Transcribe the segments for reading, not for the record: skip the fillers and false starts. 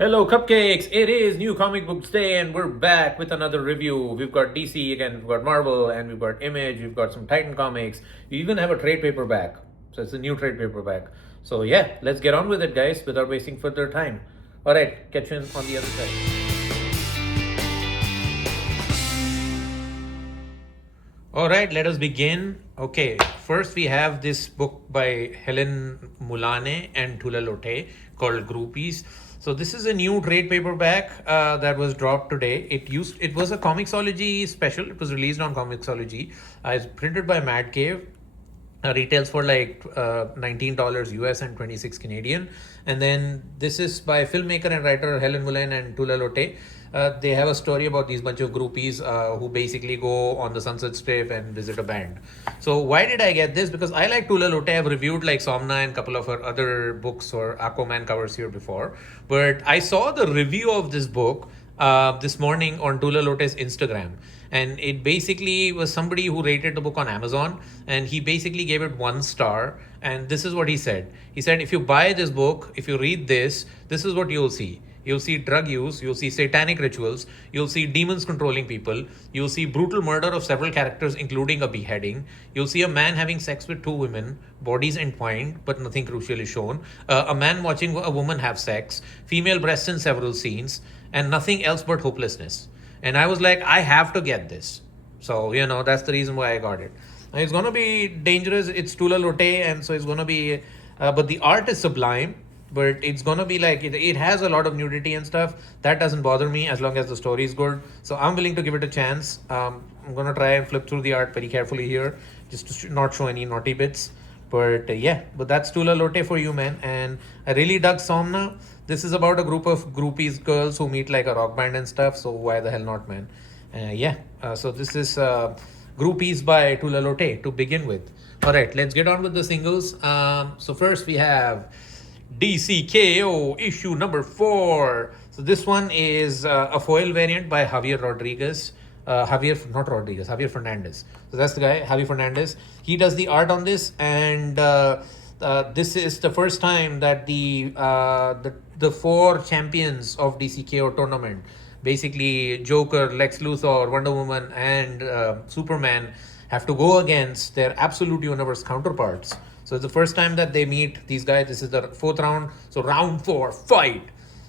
Hello, Cupcakes! It is New Comic Books Day, and we're back with another review. We've got DC again, we've got Marvel, and we've got Image, we've got some Titan comics. We even have a trade paperback. So it's a new trade paperback. So yeah, let's get on with it, guys, without wasting further time. Alright, catch you on the other side. Alright, let us begin. Okay, first we have this book by Helen Mulane and Tula Lotte called Groupies. So this is a new trade paperback that was dropped today. It was a Comixology special. It was released on Comixology. It's printed by Mad Cave. Retails for like $19 US and 26 Canadian. And then this is by filmmaker and writer Helen Mulane and Tula Lotte. They have a story about these bunch of groupies who basically go on the Sunset Strip and visit a band. So why did I get this? Because I like Tula Lotte. I've reviewed like Somna and a couple of her other books or Aquaman covers here before. But I saw the review of this book this morning on Tula Lotte's Instagram. And it basically was somebody who rated the book on Amazon, and he basically gave it 1 star. And this is what he said. He said, if you buy this book, if you read this, this is what you'll see. You'll see drug use, you'll see satanic rituals, you'll see demons controlling people, you'll see brutal murder of several characters, including a beheading, you'll see a man having sex with 2 women, bodies entwined, but nothing crucial is shown, a man watching a woman have sex, female breasts in several scenes, and nothing else but hopelessness. And I was like, I have to get this. So, that's the reason why I got it. It's going to be dangerous. It's Tula Lotte, and so it's going to be, but the art is sublime. But it's going to be like, it has a lot of nudity and stuff. That doesn't bother me as long as the story is good. So I'm willing to give it a chance. I'm going to try and flip through the art very carefully here, just to not show any naughty bits. But yeah, but that's Tula Lotte for you, man. And I really dug Somna. This is about a group of groupies girls who meet like a rock band and stuff. So why the hell not, man? So this is Groupies by Tula Lotte to begin with. All right, let's get on with the singles. So first we have DCKO issue number 4. So this one is a foil variant by Javier Fernandez. So that's the guy, Javier Fernandez. He does the art on this, and this is the first time that the 4 champions of DCKO tournament, basically Joker, Lex Luthor, Wonder Woman, and Superman, have to go against their absolute universe counterparts. So it's the first time that they meet these guys. This is the 4th round. So round 4, fight.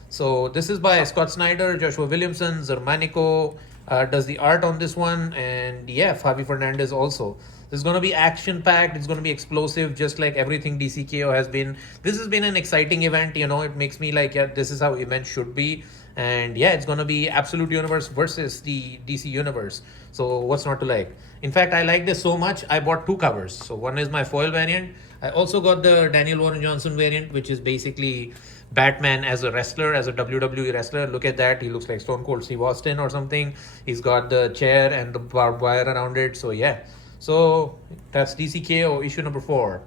So this is by Scott Snyder, Joshua Williamson, Zermanico does the art on this one. And yeah, Javi Fernandez also. This is going to be action-packed. It's going to be explosive, just like everything DCKO has been. This has been an exciting event. It makes me like, yeah, this is how events should be. And yeah, it's going to be Absolute Universe versus the DC Universe. So what's not to like? In fact, I like this so much, I bought 2 covers. So one is my foil variant. I also got the Daniel Warren Johnson variant, which is basically Batman as a wrestler, as a WWE wrestler. Look at that. He looks like Stone Cold Steve Austin or something. He's got the chair and the barbed wire around it. So yeah. So that's DCKO issue number 4.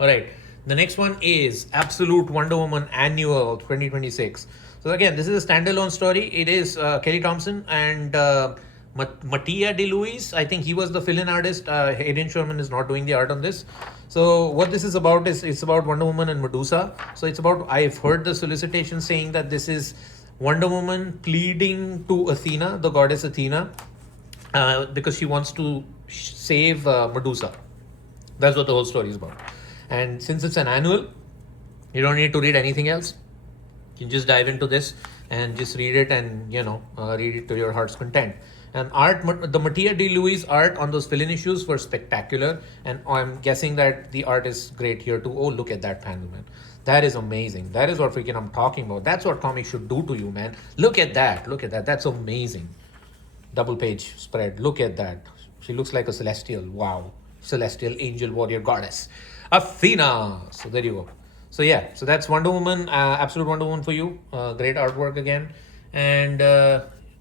All right. The next one is Absolute Wonder Woman Annual 2026. So again, this is a standalone story. It is Kelly Thompson and Mattia De Luis. I think he was the fill-in artist. Hayden Sherman is not doing the art on this. So what this is about is it's about Wonder Woman and Medusa. So it's about, I've heard the solicitation saying that this is Wonder Woman pleading to Athena, the goddess Athena, because she wants to save Medusa. That's what the whole story is about. And since it's an annual, you don't need to read anything else. You can just dive into this and just read it and, read it to your heart's content. And the Mattia De Luis art on those fill-in issues were spectacular. And I'm guessing that the art is great here too. Oh, look at that panel, man. That is amazing. That is what freaking I'm talking about. That's what comics should do to you, man. Look at that. Look at that. That's amazing. Double page spread. Look at that. She looks like a celestial. Wow. Celestial angel warrior goddess. Athena. So there you go. So yeah. So that's Wonder Woman. Absolute Wonder Woman for you. Great artwork again. And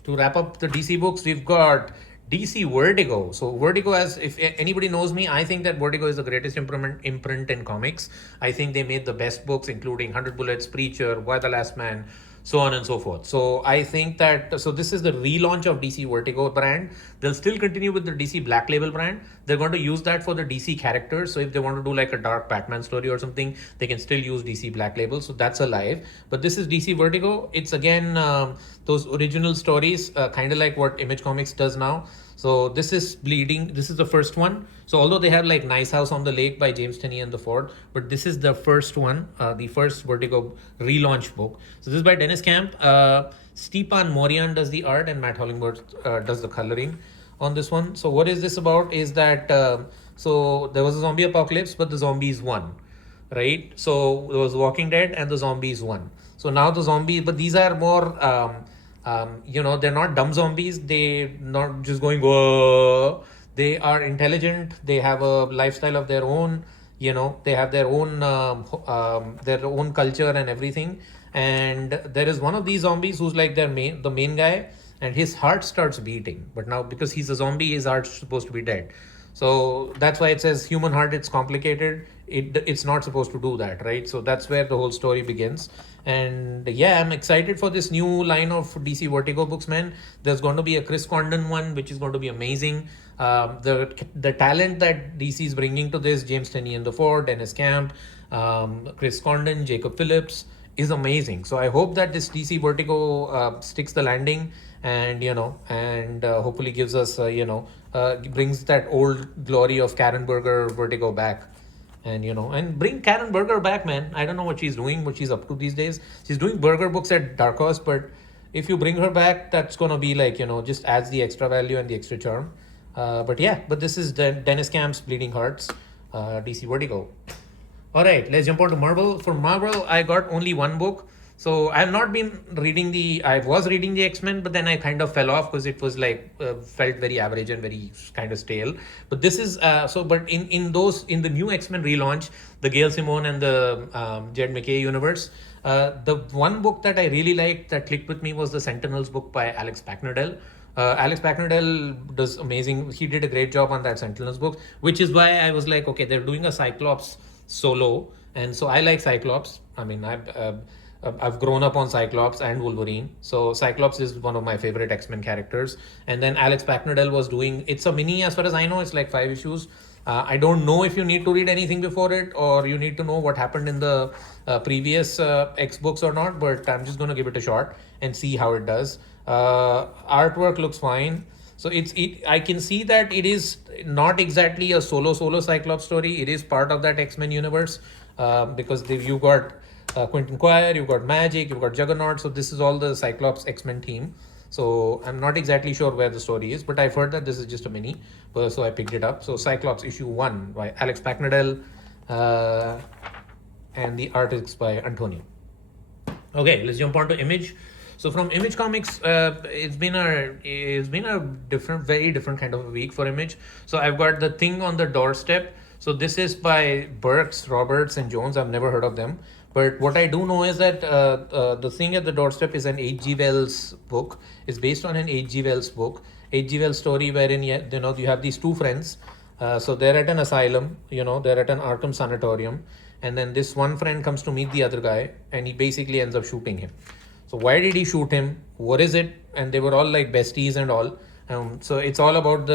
to wrap up the DC books, we've got DC Vertigo. So Vertigo, as if anybody knows me, I think that Vertigo is the greatest imprint in comics. I think they made the best books, including 100 Bullets, Preacher, Why the Last Man, so on and so forth. So I think that, so this is the relaunch of DC Vertigo brand. They'll still continue with the DC Black Label brand. They're going to use that for the DC characters. So if they want to do like a dark Batman story or something, they can still use DC Black Label. So that's alive. But this is DC Vertigo. It's again those original stories, kind of like what Image Comics does now. So this is Bleeding. This is the first one. So although they have like Nice House on the Lake by James Tenney and the Ford, but this is the first one, the first Vertigo relaunch book. So this is by Dennis Camp. Stepan Morian does the art and Matt Hollingworth does the coloring on this one. So what is this about is that, so there was a zombie apocalypse, but the zombies won, right? So there was Walking Dead and the zombies won. So now the zombies, but these are more, they're not dumb zombies. They not just going, whoa. They are intelligent. They have a lifestyle of their own. They have their own culture and everything. And there is one of these zombies who's like the main guy, and his heart starts beating. But now because he's a zombie, his heart's supposed to be dead. So that's why it says human heart, it's complicated. It's not supposed to do that, right? So that's where the whole story begins. And yeah, I'm excited for this new line of DC Vertigo books, man. There's going to be a Chris Condon one, which is going to be amazing. The talent that DC is bringing to this, James Tenney and the Ford, Dennis Camp, Chris Condon, Jacob Phillips, is amazing. So I hope that this DC Vertigo sticks the landing, and hopefully gives us brings that old glory of Karen Berger Vertigo back. And bring Karen Berger back, man. I don't know what she's doing, what she's up to these days. She's doing Berger books at Dark Horse, but if you bring her back, that's gonna be like, just adds the extra value and the extra charm. But this is Dennis Camp's Bleeding Hearts, DC Vertigo. All right, let's jump on to Marvel. For Marvel, I got only one book. So I have not been reading I was reading the X-Men, but then I kind of fell off because it was like, felt very average and very kind of stale. But this is, but in the new X-Men relaunch, the Gail Simone and the Jed McKay universe, the one book that I really liked that clicked with me was the Sentinels book by Alex Packnerdell. Alex Packnerdell does amazing. He did a great job on that Sentinels book, which is why I was like, okay, they're doing a Cyclops solo. And so I like Cyclops. I mean, I've grown up on Cyclops and Wolverine. So Cyclops is one of my favorite X-Men characters. And then Alex Packnerdell was doing, it's a mini as far as I know, it's like 5 issues. I don't know if you need to read anything before it or you need to know what happened in the previous X books or not, but I'm just going to give it a shot and see how it does. Artwork looks fine. So I can see that it is not exactly a solo Cyclops story. It is part of that X-Men universe because you got Quentin Quire, you've got Magic, you've got Juggernaut. So this is all the Cyclops X-Men team. So I'm not exactly sure where the story is, but I've heard that this is just a mini. So I picked it up. So Cyclops issue 1 by Alex Packnerdell, and the art is by Antonio. Okay, let's jump on to Image. So from Image Comics, it's been a very different kind of a week for Image. So I've got The Thing on the Doorstep. So this is by Burks, Roberts, and Jones. I've never heard of them. But what I do know is that The Thing at the Doorstep is an H.G. Wells book. It's based on an H.G. Wells book. H.G. Wells story wherein you have these two friends. So they're at an asylum, they're at an Arkham sanatorium. And then this one friend comes to meet the other guy and he basically ends up shooting him. So why did he shoot him? What is it? And they were all like besties and all. So it's all about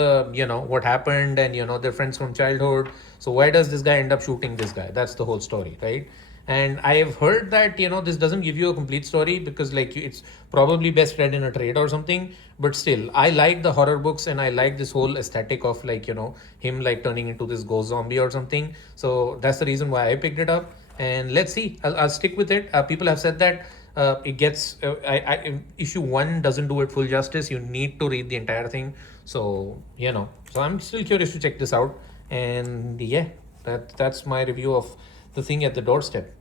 what happened and, their friends from childhood. So why does this guy end up shooting this guy? That's the whole story, right? And I have heard that, this doesn't give you a complete story because it's probably best read in a trade or something. But still, I like the horror books and I like this whole aesthetic of him turning into this ghost zombie or something. So that's the reason why I picked it up. And let's see, I'll stick with it. People have said that it gets, issue 1 doesn't do it full justice. You need to read the entire thing. So, so I'm still curious to check this out. And yeah, that's my review of The Thing at the Doorstep.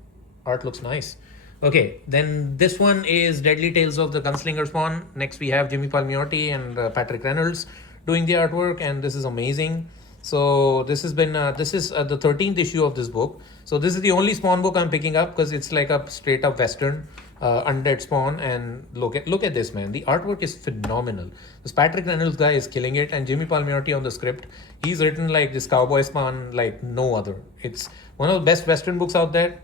Art looks nice. Okay, then this one is Deadly Tales of the Gunslinger Spawn. Next we have Jimmy Palmiotti and Patrick Reynolds doing the artwork, and this is amazing. So this has been the 13th issue of this book. So this is the only Spawn book I'm picking up because it's like a straight up Western undead Spawn. And look at this, man. The artwork is phenomenal. This Patrick Reynolds guy is killing it, and Jimmy Palmiotti on the script. He's written like this cowboy Spawn like no other. It's one of the best Western books out there.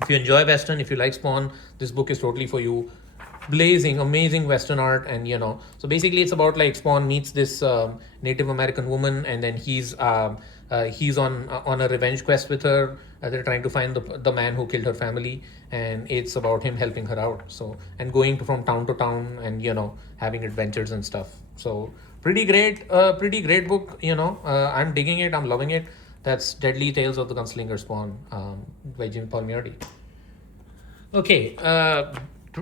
If you enjoy Western, if you like Spawn, this book is totally for you. blazing, amazing Western art. And so basically it's about like Spawn meets this Native American woman, and then he's on a revenge quest with her. They're trying to find the man who killed her family, and it's about him helping her out. So, and going from town to town, and having adventures and stuff. So pretty great book. I'm digging it, I'm loving it. That's Deadly Tales of the Gunslinger Spawn, by Jim Palmiotti. Okay,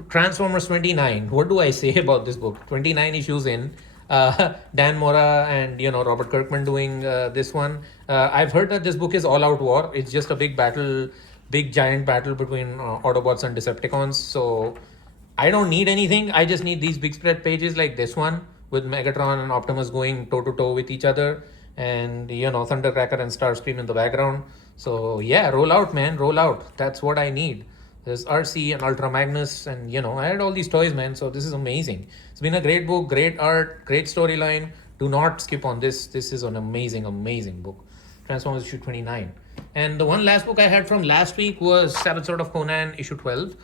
Transformers 29. What do I say about this book? 29 issues in. Dan Mora and Robert Kirkman doing this one. I've heard that this book is all out war. It's just a big battle, big giant battle between Autobots and Decepticons. So I don't need anything. I just need these big spread pages like this one with Megatron and Optimus going toe to toe with each other, and Thundercracker and Starscream in the background. So yeah, roll out, man, roll out. That's what I need. There's RC and Ultra Magnus, and I had all these toys, man. So this is amazing. It's been a great book, great art, great storyline. Do not skip on this. This is an amazing, amazing book. Transformers issue 29. And the one last book I had from last week was Savage Sword of Conan issue 12.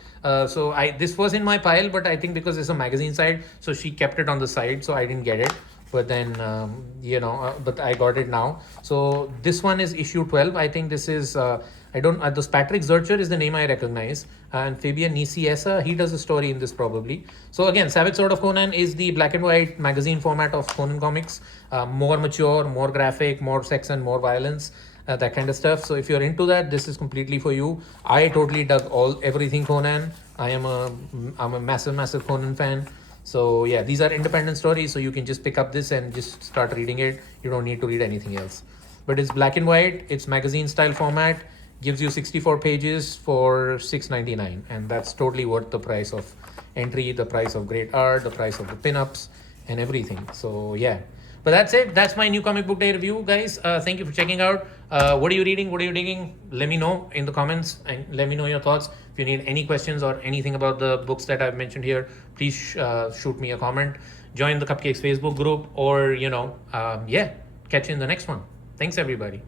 So this was in my pile, but I think because it's a magazine side, so she kept it on the side, so I didn't get it. But then but I got it now. So this one is issue 12. I think this is I don't this Patrick Zurcher is the name I recognize, and Fabian Nicieza, he does a story in this probably. So again, Savage Sword of Conan is the black and white magazine format of Conan comics, more mature, more graphic, more sex and more violence, that kind of stuff. So if you're into that, this is completely for you. I totally dug everything Conan. I'm a massive Conan fan. So yeah, these are independent stories, so you can just pick up this and just start reading it. You don't need to read anything else. But it's black and white, it's magazine style format, gives you 64 pages for $6.99, and that's totally worth the price of entry, the price of great art, the price of the pinups, and everything. So yeah. But that's it. That's my new comic book day review, guys. Thank you for checking out. What are you reading? What are you digging? Let me know in the comments, and let me know your thoughts. If you need any questions or anything about the books that I've mentioned here, please shoot me a comment. Join the Cupcakes Facebook group, or, yeah, catch you in the next one. Thanks, everybody.